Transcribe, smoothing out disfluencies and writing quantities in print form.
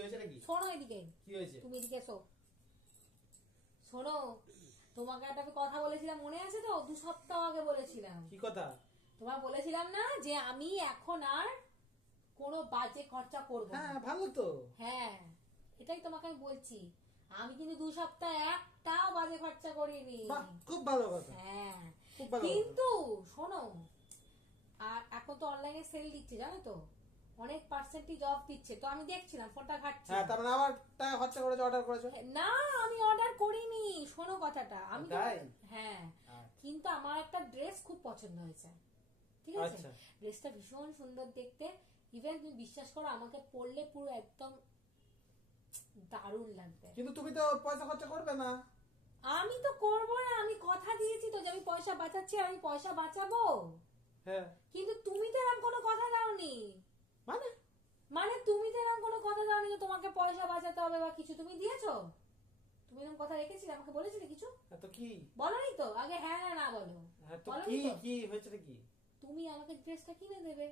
হয়েছে নাকি? শোনো এদিকে, কি হয়েছে? তুমি এদিকে এসো। শোনো, তোমাকে একটা কথা বলেছিলাম মনে আছে তো? 2 সপ্তাহ আগে বলেছিলাম। কি কথা? তোমার বলেছিলাম না যে আমি এখন আর কোনো বাজে খরচা করব না। হ্যাঁ ভালো তো। হ্যাঁ, এটাই তোমাকে আমি বলছি। আমি কিন্তু 2 সপ্তাহ একটাও বাজে খরচা করিনি। বাহ, খুব ভালো কথা। হ্যাঁ, খুব ভালো। কিন্তু শোনো, আর এখন তো অনলাইনে সেল দিচ্ছে জানো তো, অনেক পার্সেন্টেজ অফ দিচ্ছে। তো আমি দেখছিলাম, ফোনটা ঘাটছি। হ্যাঁ, তার মানে আবার টাকা খরচা করেছো, অর্ডার করেছো? না, আমি অর্ডার করিনি। শোনো কথাটা, আমি তাই? হ্যাঁ, আচ্ছা। কিন্তু আমার একটা ড্রেস খুব পছন্দ হয়েছে, ঠিক আছে? আচ্ছা। ড্রেসটা ভীষণ সুন্দর দেখতে। ইভেন তুমি বিশ্বাস করো, আমাকে পরলে পুরো একদম দারুণ লাগবে। কিন্তু তুমি তো পয়সা খরচা করবে না। আমি তো করবো না, আমি কথা দিয়েছি তো যে আমি পয়সা বাঁচাচ্ছি, আমি পয়সা বাঁচাবো। হ্যাঁ, কিন্তু তুমি তো এরকম কোনো কথা দাওনি। মানে মানে তুমি তো এরকম কোনো কথা দাওনি যে তোমাকে পয়সা বাঁচাতে হবে বা কিছু। তুমি দিয়েছো? তুমি এরকম কথা রেখেছিলে? আমাকে বলেছিলে কিছু? তো কি? বলোনি তো। আগে হ্যাঁ না না বলো। হ্যাঁ তো বলোনি কি তো। কি হয়েছে কি? তুমি আমাকে ড্রেসটা কিনে দেবে।